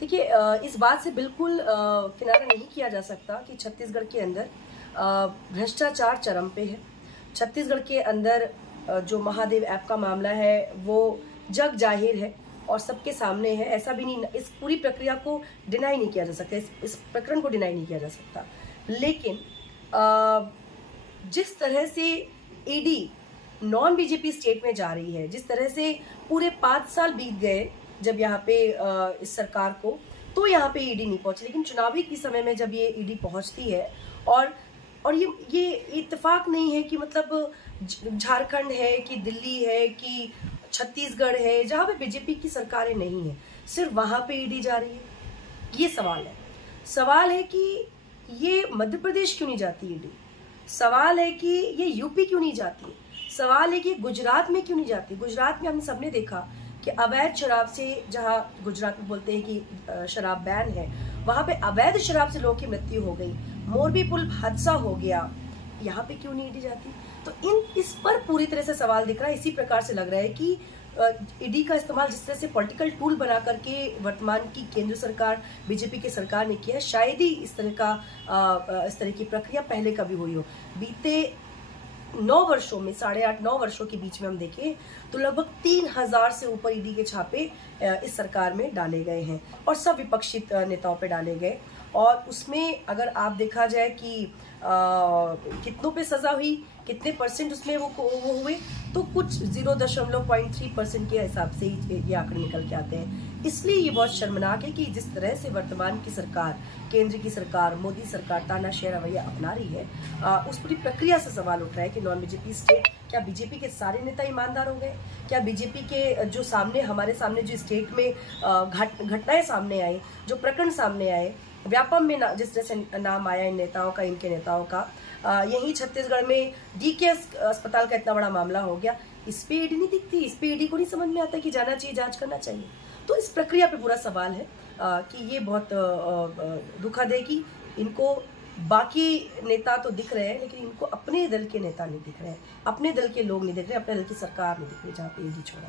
देखिए, इस बात से बिल्कुल किनारा नहीं किया जा सकता कि छत्तीसगढ़ के अंदर भ्रष्टाचार चरम पे है। छत्तीसगढ़ के अंदर जो महादेव ऐप का मामला है वो जग जाहिर है और सबके सामने है। ऐसा भी नहीं, इस पूरी प्रक्रिया को डिनाई नहीं किया जा सकता, इस प्रकरण को डिनाई नहीं किया जा सकता। लेकिन जिस तरह से ईडी नॉन बीजेपी स्टेट में जा रही है, जिस तरह से पूरे 5 साल बीत गए जब यहाँ पे इस सरकार को, तो यहाँ पे ईडी नहीं पहुंची। लेकिन चुनावी के समय में जब ये ईडी पहुंचती है और ये इत्तेफाक नहीं है कि मतलब झारखंड है कि दिल्ली है कि छत्तीसगढ़ है जहाँ पे बीजेपी की सरकारें नहीं है, सिर्फ वहाँ पे ईडी जा रही है। ये सवाल है कि ये मध्य प्रदेश क्यों नहीं जाती ईडी, सवाल है कि ये यूपी क्यों नहीं जाती, सवाल है कि गुजरात में क्यों नहीं जाती। गुजरात में हम सबने देखा कि अवैध शराब से, जहां गुजरात में बोलते हैं कि शराब बैन है, वहां पे अवैध शराब से लोगों की मृत्यु हो गई, मोरबी पुल हादसा हो गया, यहाँ पे क्यों नहीं ईडी जाती। तो इस पर पूरी तरह से सवाल दिख रहा है। इसी प्रकार से लग रहा है कि ईडी का इस्तेमाल जिस तरह से पॉलिटिकल टूल बना करके वर्तमान की केंद्र सरकार, बीजेपी की सरकार ने किया, शायद ही इस तरह की प्रक्रिया पहले कभी हुई हो। बीते 9 वर्षों में, 8.5-9 वर्षों के बीच में हम देखें तो लगभग 3000 से ऊपर ईडी के छापे इस सरकार में डाले गए हैं और सब विपक्षी नेताओं पे डाले गए। और उसमें अगर आप देखा जाए कि कितनों पे सजा हुई, कितने परसेंट उसमें वो हुए, तो कुछ 0.3% के हिसाब से ही ये आंकड़े निकल के आते हैं। इसलिए ये बहुत शर्मनाक है कि जिस तरह से वर्तमान की सरकार, केंद्र की सरकार, मोदी सरकार तानाशाह रवैया अपना रही है, उस पूरी प्रक्रिया से सवाल उठ रहा है कि नॉन बीजेपी स्टेट, क्या बीजेपी के सारे नेता ईमानदार हो गए? क्या बीजेपी के जो सामने, हमारे सामने जो स्टेट में घटनाएं सामने आई, जो प्रकरण सामने आए, व्यापम में जिस तरह से नाम आया इन नेताओं का, इनके नेताओं का, यही छत्तीसगढ़ में डीके अस्पताल का इतना बड़ा मामला हो गया, इस पे ईडी नहीं दिखती, इस पे ईडी को नहीं समझ में आता कि जाना चाहिए, जांच करना चाहिए। तो इस प्रक्रिया पे पूरा सवाल है कि ये बहुत दुखद है कि इनको बाकी नेता तो दिख रहे हैं लेकिन इनको अपने दल के नेता नहीं दिख रहे हैं, अपने दल के लोग नहीं दिख रहे, अपने दल की सरकार नहीं दिख रही जहाँ पे ईडी छोड़ा।